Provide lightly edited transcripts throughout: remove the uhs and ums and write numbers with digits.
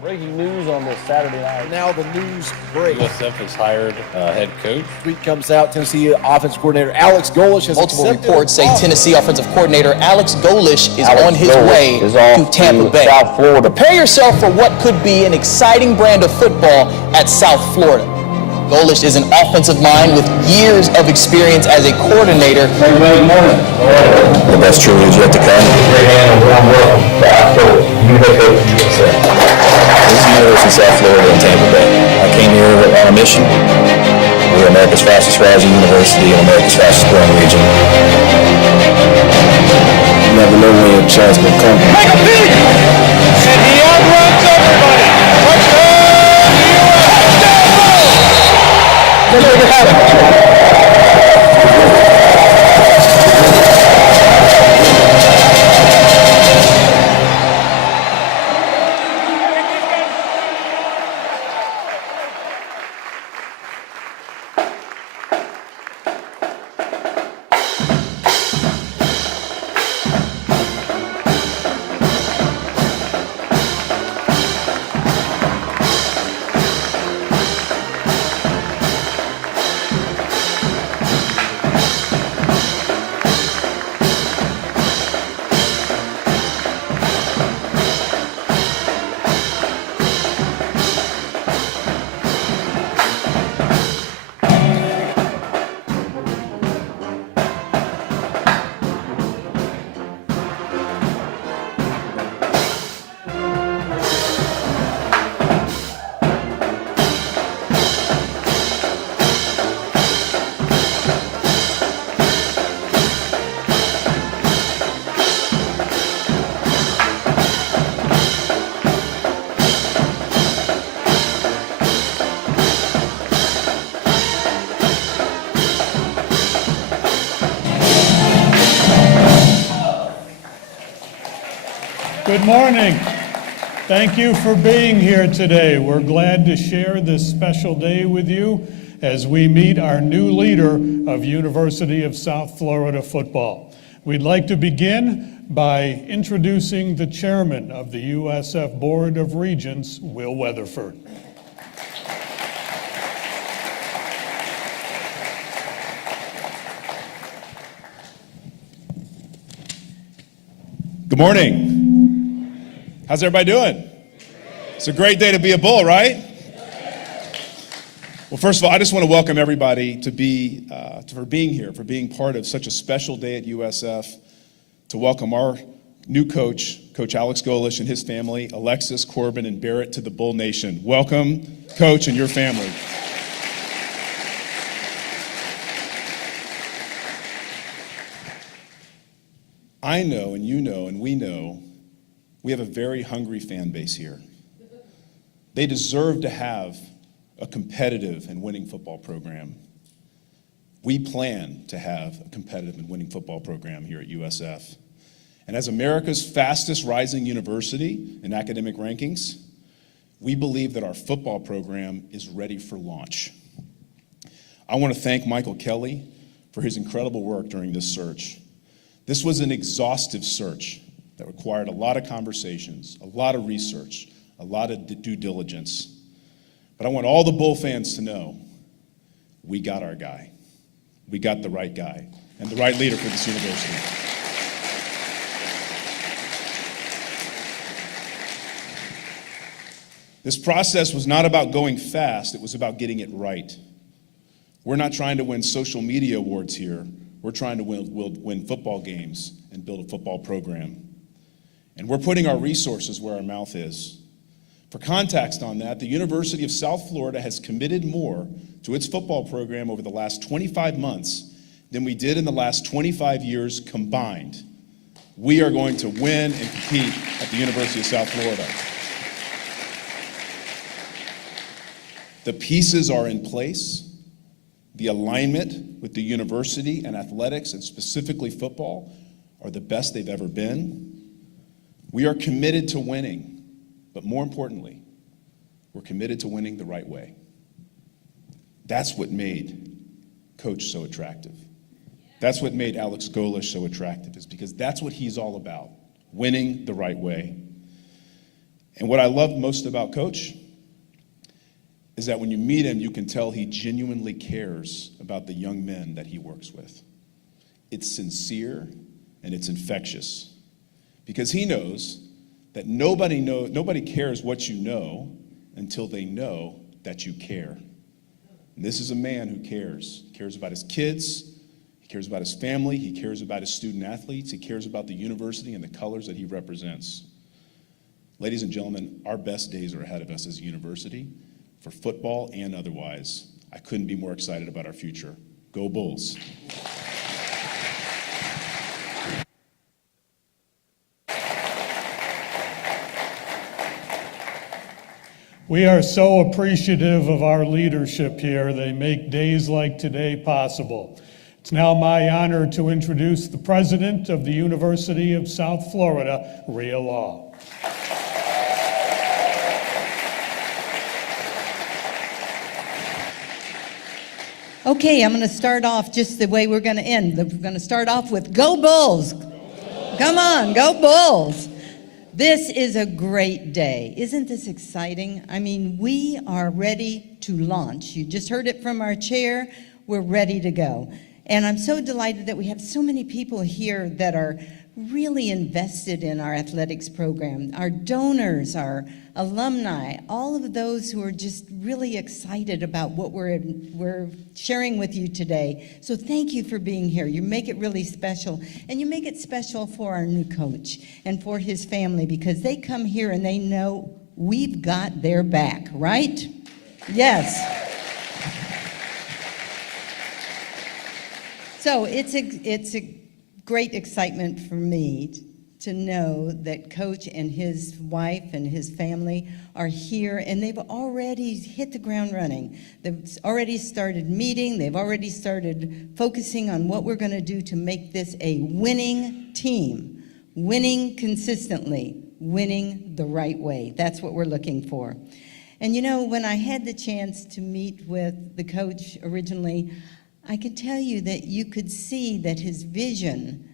Breaking news on this Saturday night. Now the news breaks. USF has hired head coach. Tweet comes out. Tennessee offensive coordinator Alex Golesh has multiple reports say Tennessee offensive coordinator Alex Golesh is on his way to Tampa Bay. South Florida. Prepare yourself for what could be an exciting brand of football at South Florida. Golesh is an offensive mind with years of experience as a coordinator. Good morning. The best truly is yet to come. Great hand and warm welcome to our coach, USF. This is the University of South Florida in Tampa Bay. I came here on a mission. We're America's fastest rising university and America's fastest growing region. You never know when your chance will come. Make a beat! And he outruns everybody. Touchdown! Let's make it happen. Good morning. Thank you for being here today. We're glad to share this special day with you as we meet our new leader of University of South Florida football. We'd like to begin by introducing the chairman of the USF Board of Regents, Will Weatherford. Good morning. How's everybody doing? It's a great day to be a Bull, right? Well, first of all, I just want to welcome everybody for being here, for being part of such a special day at USF, to welcome our new coach, Coach Alex Golesh and his family, Alexis, Corbin, and Barrett, to the Bull Nation. Welcome, Coach, and your family. I know, and you know, and we know, we have a very hungry fan base here. They deserve to have a competitive and winning football program. We plan to have a competitive and winning football program here at USF. And as America's fastest rising university in academic rankings, we believe that our football program is ready for launch. I want to thank Michael Kelly for his incredible work during this search. This was an exhaustive search that required a lot of conversations, a lot of research, a lot of due diligence. But I want all the Bull fans to know we got our guy. We got the right guy and the right leader for this university. This process was not about going fast, it was about getting it right. We're not trying to win social media awards here. We're trying to win football games and build a football program. And we're putting our resources where our mouth is. For context on that, the University of South Florida has committed more to its football program over the last 25 months than we did in the last 25 years combined. We are going to win and compete at the University of South Florida. The pieces are in place. The alignment with the university and athletics, and specifically football, are the best they've ever been. We are committed to winning, but more importantly, we're committed to winning the right way. That's what made Coach so attractive. That's what made Alex Golesh so attractive, is because that's what he's all about, winning the right way. And what I love most about Coach is that when you meet him, you can tell he genuinely cares about the young men that he works with. It's sincere and it's infectious, because he knows that nobody cares what you know until they know that you care. And this is a man who cares. He cares about his kids, he cares about his family, he cares about his student athletes, he cares about the university and the colors that he represents. Ladies and gentlemen, our best days are ahead of us as a university, for football and otherwise. I couldn't be more excited about our future. Go Bulls. We are so appreciative of our leadership here. They make days like today possible. It's now my honor to introduce the president of the University of South Florida, Rhea Law. Okay, I'm going to start off just the way we're going to end. We're going to start off with Go Bulls. Come on, Go Bulls. This is a great day. Isn't this exciting? I mean, we are ready to launch. You just heard it from our chair. We're ready to go. And I'm so delighted that we have so many people here that are really invested in our athletics program. Our donors, our alumni, all of those who are just really excited about what we're sharing with you today. So thank you for being here. You make it really special. And you make it special for our new coach and for his family, because they come here and they know we've got their back, right? Yes. So it's a great excitement for me to know that Coach and his wife and his family are here, and they've already hit the ground running. They've already started meeting. They've already started focusing on what we're going to do to make this a winning team, winning consistently, winning the right way. That's what we're looking for. And you know, when I had the chance to meet with the coach originally, I could tell you that you could see that his vision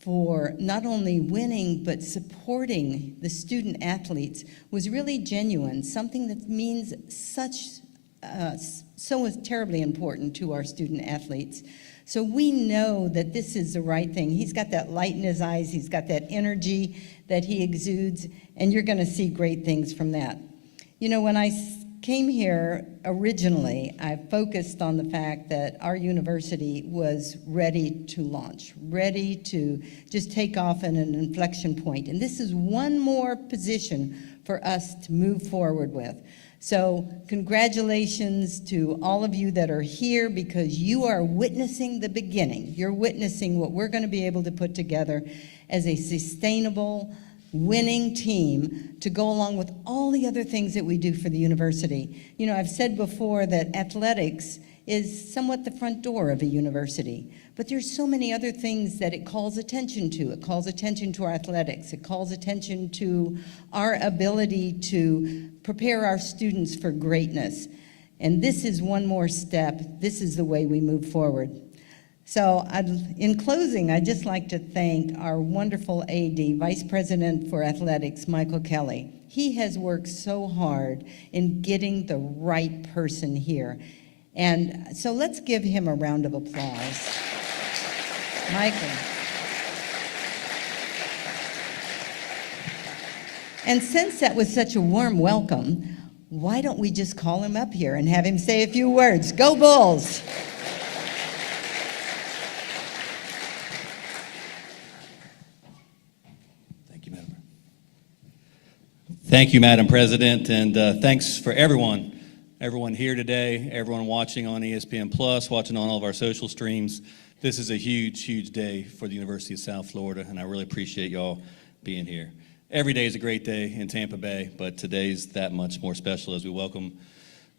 for not only winning but supporting the student athletes was really genuine, something that means so terribly important to our student athletes. So we know that this is the right thing. He's got that light in his eyes, he's got that energy that he exudes, and you're gonna see great things from that. You know, when I came here originally, I focused on the fact that our university was ready to launch, ready to just take off in an inflection point. And this is one more position for us to move forward with. So congratulations to all of you that are here, because you are witnessing the beginning. You're witnessing what we're going to be able to put together as a sustainable, winning team to go along with all the other things that we do for the university. You know, I've said before that athletics is somewhat the front door of a university, but there's so many other things that it calls attention to. It calls attention to our athletics. It calls attention to our ability to prepare our students for greatness. And this is one more step. This is the way we move forward. So in closing, I'd just like to thank our wonderful AD, Vice President for Athletics, Michael Kelly. He has worked so hard in getting the right person here. And so let's give him a round of applause. Michael. And since that was such a warm welcome, why don't we just call him up here and have him say a few words? Go Bulls! Thank you, Madam President, and thanks for everyone here today, everyone watching on ESPN Plus, watching on all of our social streams. This is a huge, huge day for the University of South Florida, and I really appreciate y'all being here. Every day is a great day in Tampa Bay, but today's that much more special as we welcome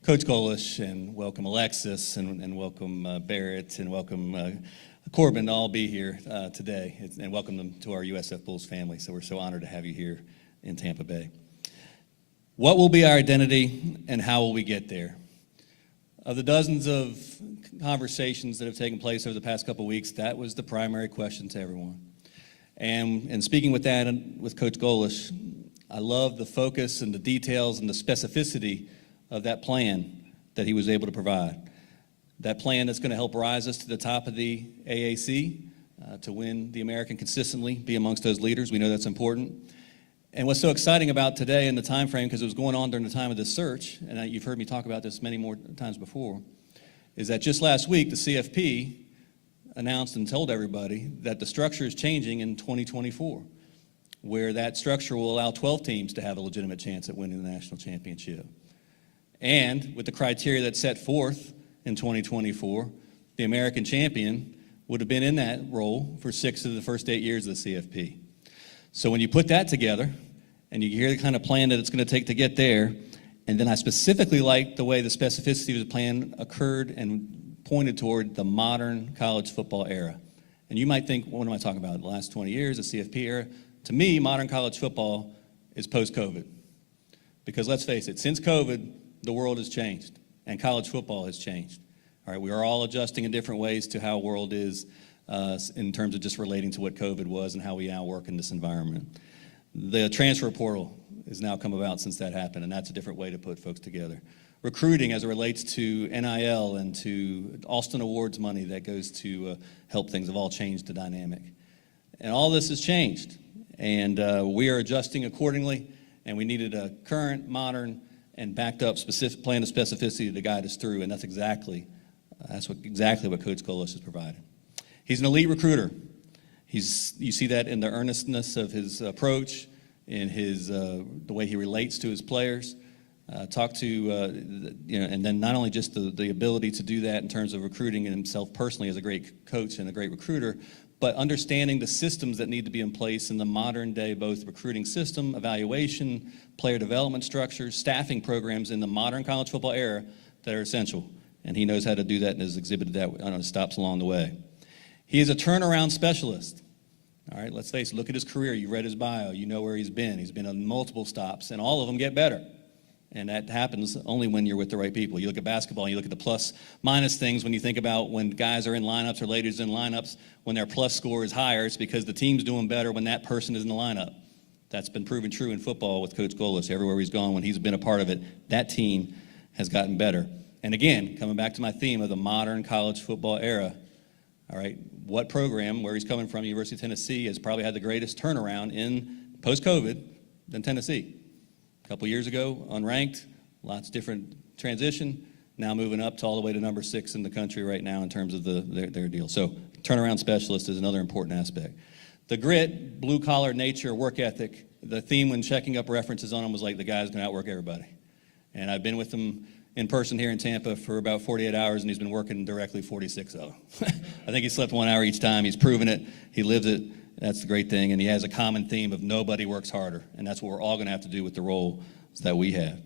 Coach Golesh and welcome Alexis and welcome Barrett and welcome Corbin to all be here today, and welcome them to our USF Bulls family. So we're so honored to have you here in Tampa Bay. What will be our identity and how will we get there? Of the dozens of conversations that have taken place over the past couple of weeks, that was the primary question to everyone. And speaking with that and with Coach Golesh, I love the focus and the details and the specificity of that plan that he was able to provide. That plan that's going to help rise us to the top of the AAC, to win the American consistently, be amongst those leaders. We know that's important. And what's so exciting about today and the time frame, because it was going on during the time of this search, and you've heard me talk about this many more times before, is that just last week the CFP announced and told everybody that the structure is changing in 2024, where that structure will allow 12 teams to have a legitimate chance at winning the national championship. And with the criteria that's set forth in 2024, the American champion would have been in that role for 6 of the first 8 years of the CFP. So when you put that together, and you hear the kind of plan that it's going to take to get there, and then I specifically like the way the specificity of the plan occurred and pointed toward the modern college football era. And you might think, what am I talking about? The last 20 years, the CFP era? To me, modern college football is post-COVID. Because let's face it, since COVID, the world has changed, and college football has changed. All right, we are all adjusting in different ways to how the world is in terms of just relating to what COVID was and how we now work in this environment. The transfer portal has now come about since that happened, and that's a different way to put folks together. Recruiting as it relates to NIL and to Alston Awards money that goes to help things have all changed the dynamic. And all this has changed, and we are adjusting accordingly, and we needed a current, modern, and backed up specific plan of specificity to guide us through, and that's exactly what Coach Golesh has provided. He's an elite recruiter. You see that in the earnestness of his approach, in his the way he relates to his players. And then not only just the ability to do that in terms of recruiting himself personally as a great coach and a great recruiter, but understanding the systems that need to be in place in the modern day, both recruiting system, evaluation, player development structures, staffing programs in the modern college football era that are essential. And he knows how to do that and has exhibited that on his stops along the way. He is a turnaround specialist. All right, let's face it, look at his career. You read his bio. You know where he's been. He's been on multiple stops, and all of them get better. And that happens only when you're with the right people. You look at basketball, you look at the plus-minus things when you think about when guys are in lineups or ladies in lineups, when their plus score is higher, it's because the team's doing better when that person is in the lineup. That's been proven true in football with Coach Golesh. Everywhere he's gone, when he's been a part of it, that team has gotten better. And again, coming back to my theme of the modern college football era, all right, what program, where he's coming from, University of Tennessee, has probably had the greatest turnaround in post-COVID than Tennessee? A couple years ago, unranked, lots of different transition, now moving up to all the way to number 6 in the country right now in terms of their deal. So turnaround specialist is another important aspect. The grit, blue-collar nature, work ethic, the theme when checking up references on him was like the guy's going to outwork everybody. And I've been with him in person here in Tampa for about 48 hours, and he's been working directly 46 of them. I think he slept 1 hour each time. He's proven it. He lives it. That's the great thing. And he has a common theme of nobody works harder, and that's what we're all going to have to do with the role that we have.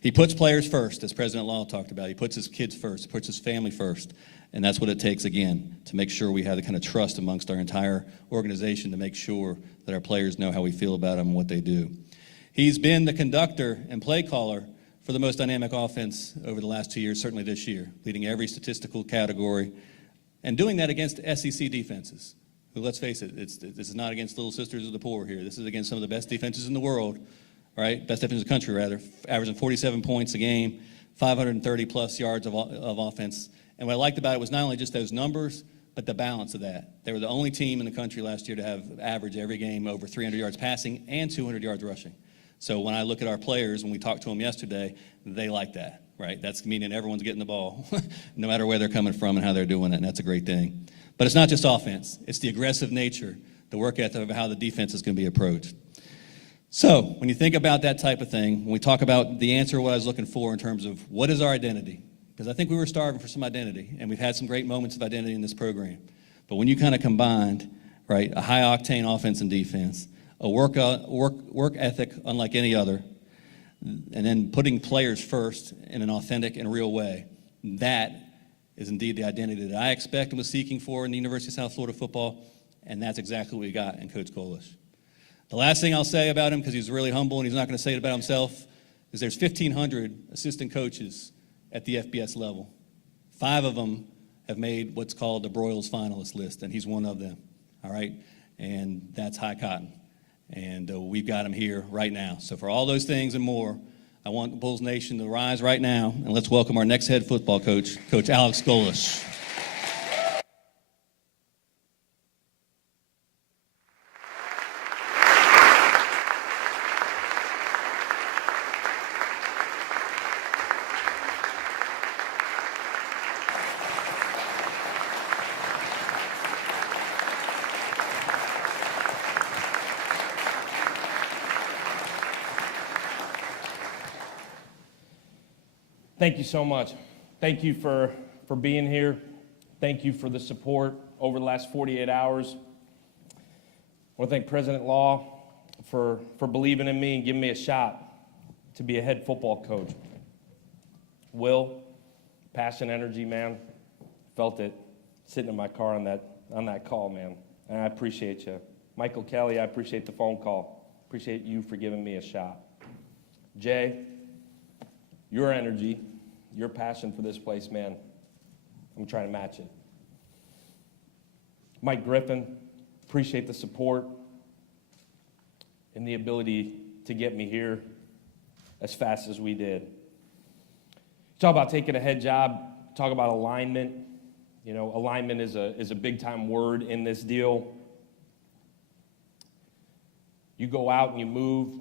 He puts players first, as President Law talked about. He puts his kids first. He puts his family first. And that's what it takes, again, to make sure we have the kind of trust amongst our entire organization to make sure that our players know how we feel about them and what they do. He's been the conductor and play caller for the most dynamic offense over the last 2 years, certainly this year, leading every statistical category, and doing that against SEC defenses. Who, let's face it, this is not against little sisters of the poor here. This is against some of the best defenses in the world, all right? Best defenses in the country, rather, averaging 47 points a game, 530-plus yards of offense. And what I liked about it was not only just those numbers, but the balance of that. They were the only team in the country last year to have average every game over 300 yards passing and 200 yards rushing. So when I look at our players, when we talked to them yesterday, they like that, right? That's meaning everyone's getting the ball, no matter where they're coming from and how they're doing it, and that's a great thing. But it's not just offense. It's the aggressive nature, the work ethic of how the defense is going to be approached. So when you think about that type of thing, when we talk about the answer, what I was looking for in terms of what is our identity, because I think we were starving for some identity, and we've had some great moments of identity in this program. But when you kind of combined, right, a high-octane offense and defense, a work ethic unlike any other, and then putting players first in an authentic and real way, that is indeed the identity that I expect and was seeking for in the University of South Florida football, and that's exactly what we got in Coach Golesh. The last thing I'll say about him, because he's really humble and he's not going to say it about himself, is there's 1,500 assistant coaches at the FBS level. 5 of them have made what's called the Broyles finalist list, and he's one of them, all right? And that's high cotton. and we've got him here right now. So for all those things and more, I want the Bulls Nation to rise right now, and let's welcome our next head football coach, Coach Alex Golesh. Thank you so much. Thank you for being here. Thank you for the support over the last 48 hours. I want to thank President Law for believing in me and giving me a shot to be a head football coach. Will, passion, energy, man, felt it sitting in my car on that call, man. And I appreciate you. Michael Kelly, I appreciate the phone call. Appreciate you for giving me a shot. Jay, your energy, your passion for this place, man, I'm trying to match it. Mike Griffin, appreciate the support and the ability to get me here as fast as we did. Talk about taking a head job, talk about alignment. You know, alignment is a big-time word in this deal. You go out and you move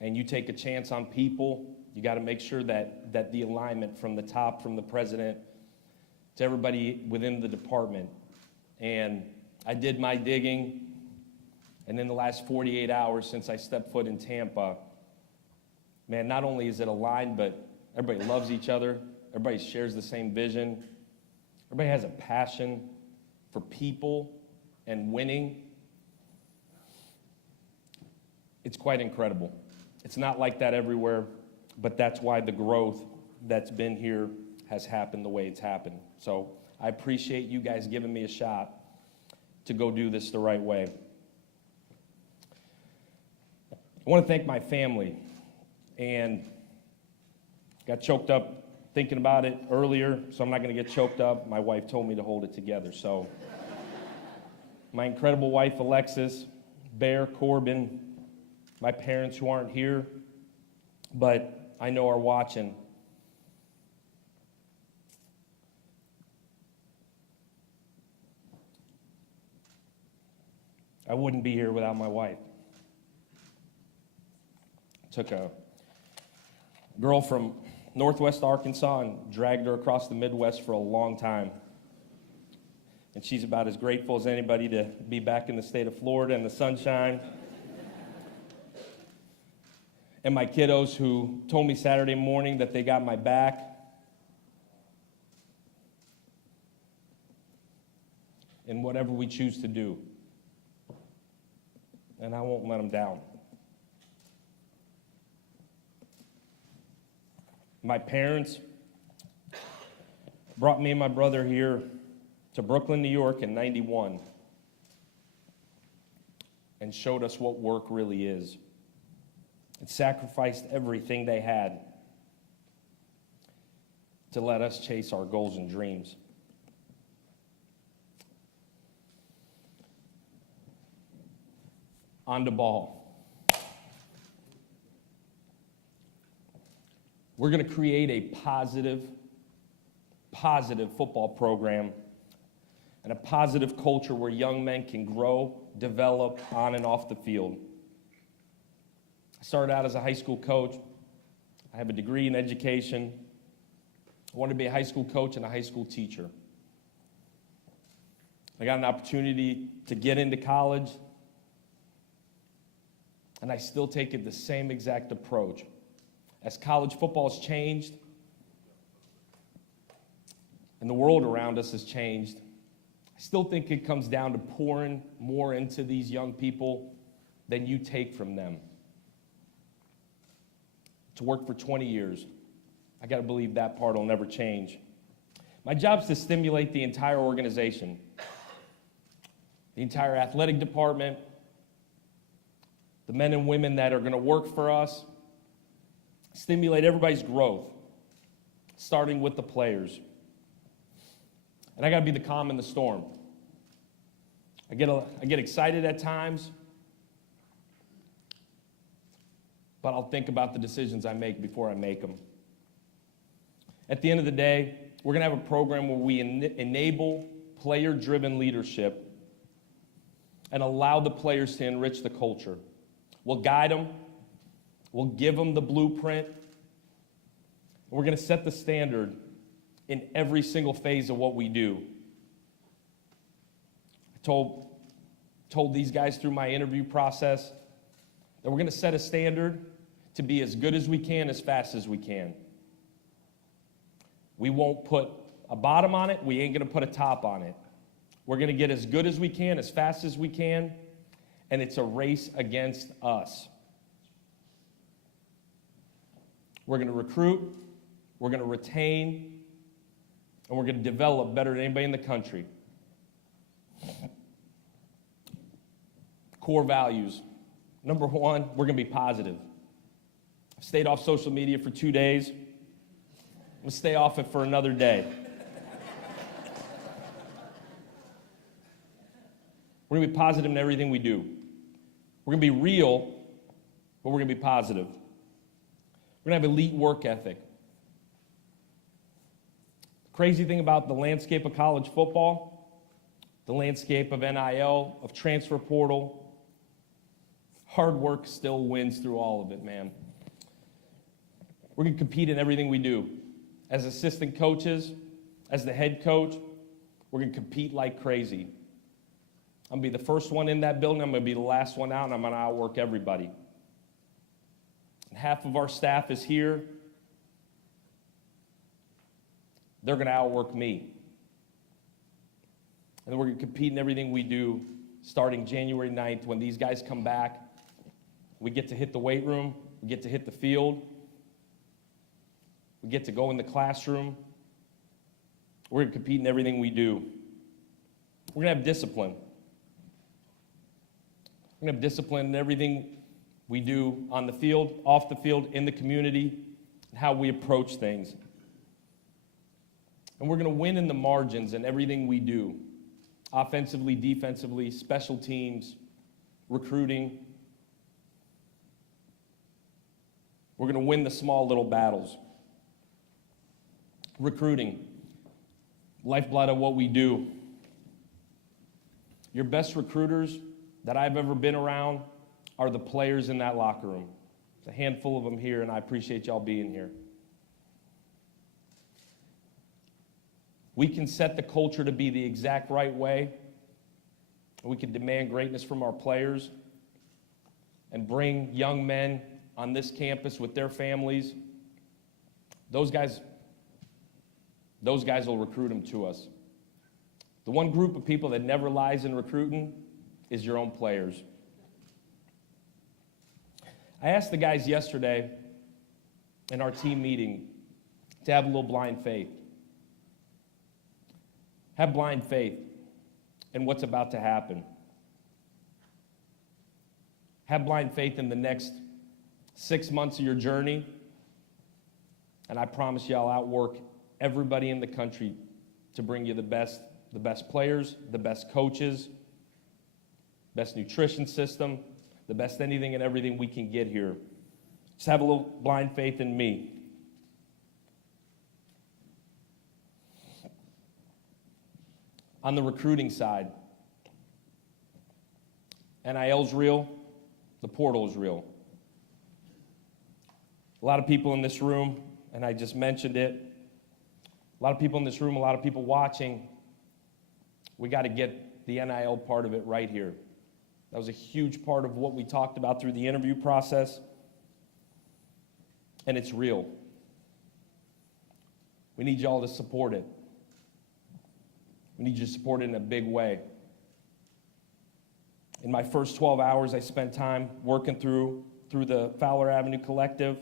and you take a chance on people. You got to make sure that the alignment from the top, from the president to everybody within the department. And I did my digging, and in the last 48 hours since I stepped foot in Tampa, man, not only is it aligned, but everybody loves each other. Everybody shares the same vision. Everybody has a passion for people and winning. It's quite incredible. It's not like that everywhere. But that's why the growth that's been here has happened the way it's happened. So I appreciate you guys giving me a shot to go do this the right way. I want to thank my family, and got choked up thinking about it earlier, so I'm not going to get choked up. My wife told me to hold it together. So my incredible wife, Alexis, Bear, Corbin, my parents who aren't here, but I know are watching. I wouldn't be here without my wife. Took a girl from Northwest Arkansas and dragged her across the Midwest for a long time. And she's about as grateful as anybody to be back in the state of Florida in the sunshine. And my kiddos who told me Saturday morning that they got my back. In whatever we choose to do. And I won't let them down. My parents brought me and my brother here to Brooklyn, New York in '91 and showed us what work really is. And sacrificed everything they had to let us chase our goals and dreams. On the ball. We're going to create a positive football program and a positive culture where young men can grow, develop on and off the field. I started out as a high school coach. I have a degree in education. I wanted to be a high school coach and a high school teacher. I got an opportunity to get into college, and I still take it the same exact approach. As college football has changed, and the world around us has changed, I still think it comes down to pouring more into these young people than you take from them. To work for 20 years, I got to believe that part will never change. My job is to stimulate the entire organization, the entire athletic department, the men and women that are going to work for us, stimulate everybody's growth, starting with the players. And I got to be the calm in the storm. I get excited at times, but I'll think about the decisions I make before I make them. At the end of the day, we're going to have a program where we enable player-driven leadership and allow the players to enrich the culture. We'll guide them. We'll give them the blueprint. We're going to set the standard in every single phase of what we do. I told these guys through my interview process that we're going to set a standard to be as good as we can, as fast as we can. We won't put a bottom on it. We ain't going to put a top on it. We're going to get as good as we can, as fast as we can, and it's a race against us. We're going to recruit, we're going to retain, and we're going to develop better than anybody in the country. Core values. Number one, we're going to be positive. I've stayed off social media for 2 days. I'm going to stay off it for another day. We're going to be positive in everything we do. We're going to be real, but we're going to be positive. We're going to have elite work ethic. The crazy thing about the landscape of college football, the landscape of NIL, of transfer portal, hard work still wins through all of it, man. We're going to compete in everything we do. As assistant coaches, as the head coach, we're going to compete like crazy. I'm going to be the first one in that building. I'm going to be the last one out, and I'm going to outwork everybody. And half of our staff is here. They're going to outwork me. And then we're going to compete in everything we do starting January 9th when these guys come back. We get to hit the weight room. We get to hit the field. We get to go in the classroom. We're going to compete in everything we do. We're going to have discipline. We're going to have discipline in everything we do on the field, off the field, in the community, and how we approach things. And we're going to win in the margins in everything we do, offensively, defensively, special teams, recruiting. We're going to win the small little battles. Recruiting, lifeblood of what we do. Your best recruiters that I've ever been around are the players in that locker room. There's a handful of them here, and I appreciate y'all being here. We can set the culture to be the exact right way. We can demand greatness from our players and bring young men on this campus with their families. Those guys will recruit them to us. The one group of people that never lies in recruiting is your own players. I asked the guys yesterday in our team meeting to have a little blind faith. Have blind faith in what's about to happen. Have blind faith in the next 6 months of your journey, and I promise you I'll outwork everybody in the country to bring you the best players, the best coaches, best nutrition system, the best anything and everything we can get here. Just have a little blind faith in me. On the recruiting side, NIL's real, the portal is real. A lot of people in this room, and I just mentioned it, a lot of people in this room, a lot of people watching, we got to get the NIL part of it right here. That was a huge part of what we talked about through the interview process, and it's real. We need y'all to support it. We need you to support it in a big way. In my first 12 hours, I spent time working through the Fowler Avenue Collective.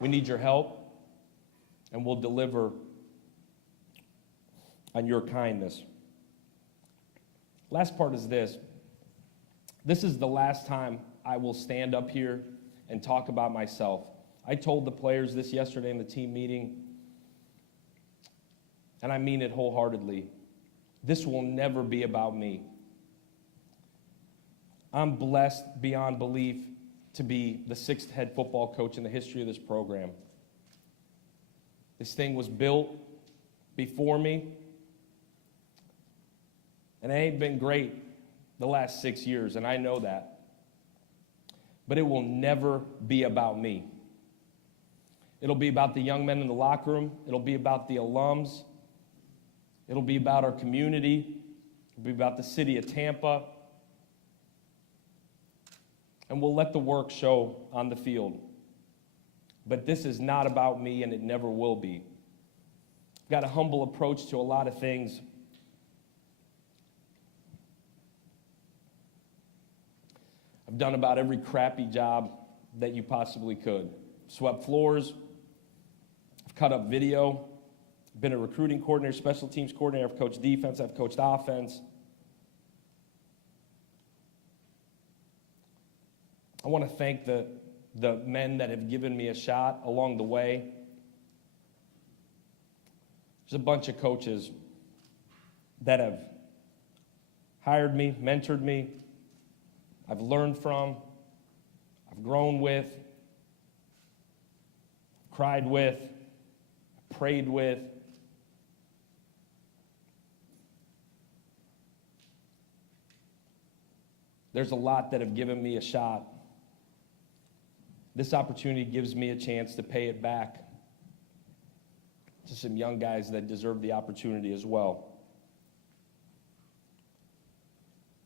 We need your help, and we'll deliver on your kindness. Last part is this. This is the last time I will stand up here and talk about myself. I told the players this yesterday in the team meeting, and I mean it wholeheartedly. This will never be about me. I'm blessed beyond belief to be the 6th head football coach in the history of this program. This thing was built before me, and it ain't been great the last 6 years, and I know that. But it will never be about me. It'll be about the young men in the locker room. It'll be about the alums. It'll be about our community. It'll be about the city of Tampa. And we'll let the work show on the field. But this is not about me, and it never will be. I've got a humble approach to a lot of things. I've done about every crappy job that you possibly could. Swept floors. I've cut up video. Been a recruiting coordinator, special teams coordinator. I've coached defense. I've coached offense. I want to thank the men that have given me a shot along the way. There's a bunch of coaches that have hired me, mentored me, I've learned from, I've grown with, cried with, prayed with. There's a lot that have given me a shot. This opportunity gives me a chance to pay it back to some young guys that deserve the opportunity as well.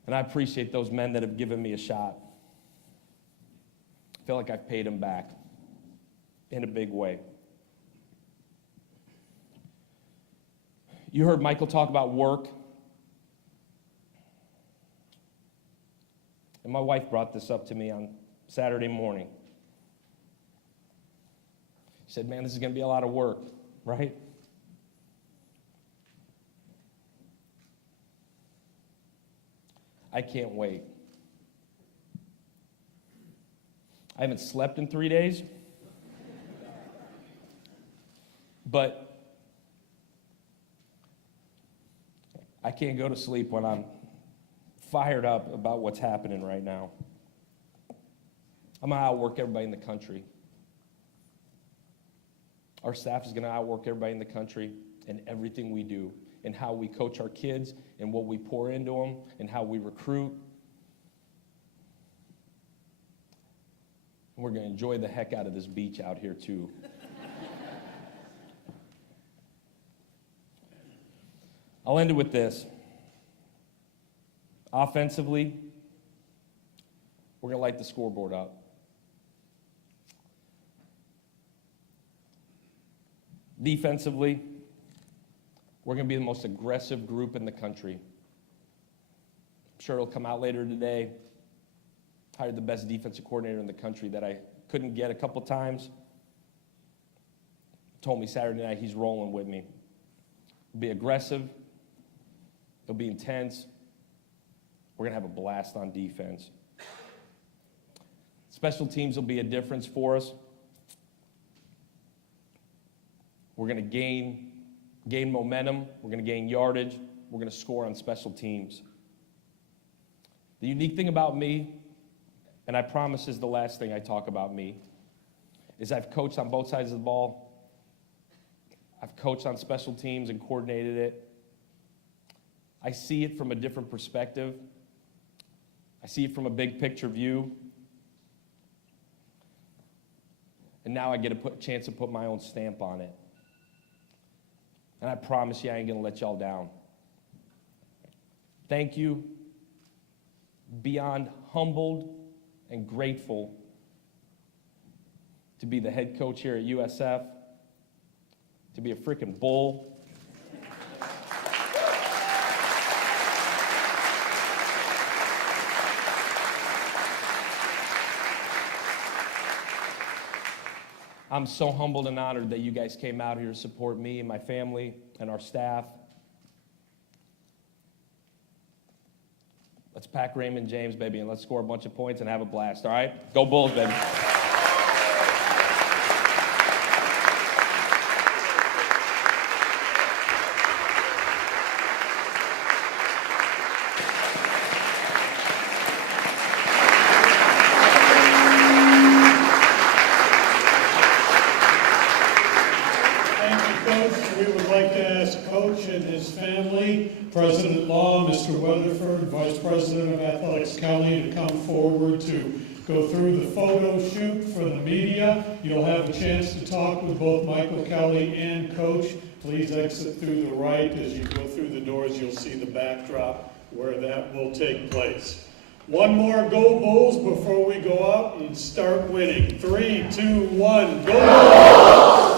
And I appreciate those men that have given me a shot. I feel like I've paid them back in a big way. You heard Michael talk about work. And my wife brought this up to me on Saturday morning. She said, man, this is going to be a lot of work, right? I can't wait. I haven't slept in 3 days. But I can't go to sleep when I'm fired up about what's happening right now. I'm going to outwork everybody in the country. Our staff is going to outwork everybody in the country in everything we do, in how we coach our kids, and what we pour into them, and how we recruit. And we're going to enjoy the heck out of this beach out here, too. I'll end it with this. Offensively, we're going to light the scoreboard up. Defensively, we're going to be the most aggressive group in the country. I'm sure it'll come out later today. Hired the best defensive coordinator in the country that I couldn't get a couple times. Told me Saturday night he's rolling with me. It'll be aggressive. It'll be intense. We're going to have a blast on defense. Special teams will be a difference for us. We're going to gain momentum. We're going to gain yardage. We're going to score on special teams. The unique thing about me, and I promise this is the last thing I talk about me, is I've coached on both sides of the ball. I've coached on special teams and coordinated it. I see it from a different perspective. I see it from a big picture view. And now I get a chance to put my own stamp on it. And I promise you I ain't going to let y'all down. Thank you. Beyond humbled and grateful to be the head coach here at USF, to be a freaking bull. I'm so humbled and honored that you guys came out here to support me and my family and our staff. Let's pack Raymond James, baby, and let's score a bunch of points and have a blast, all right? Go Bulls, baby. Kelly, President Law, Mr. Weatherford, Vice President of Athletics Kelly, to come forward to go through the photo shoot for the media. You'll have a chance to talk with both Michael Kelly and Coach. Please exit through the right. As you go through the doors, you'll see the backdrop where that will take place. One more Go Bulls before we go out and start winning. 3, 2, 1, Go Bulls!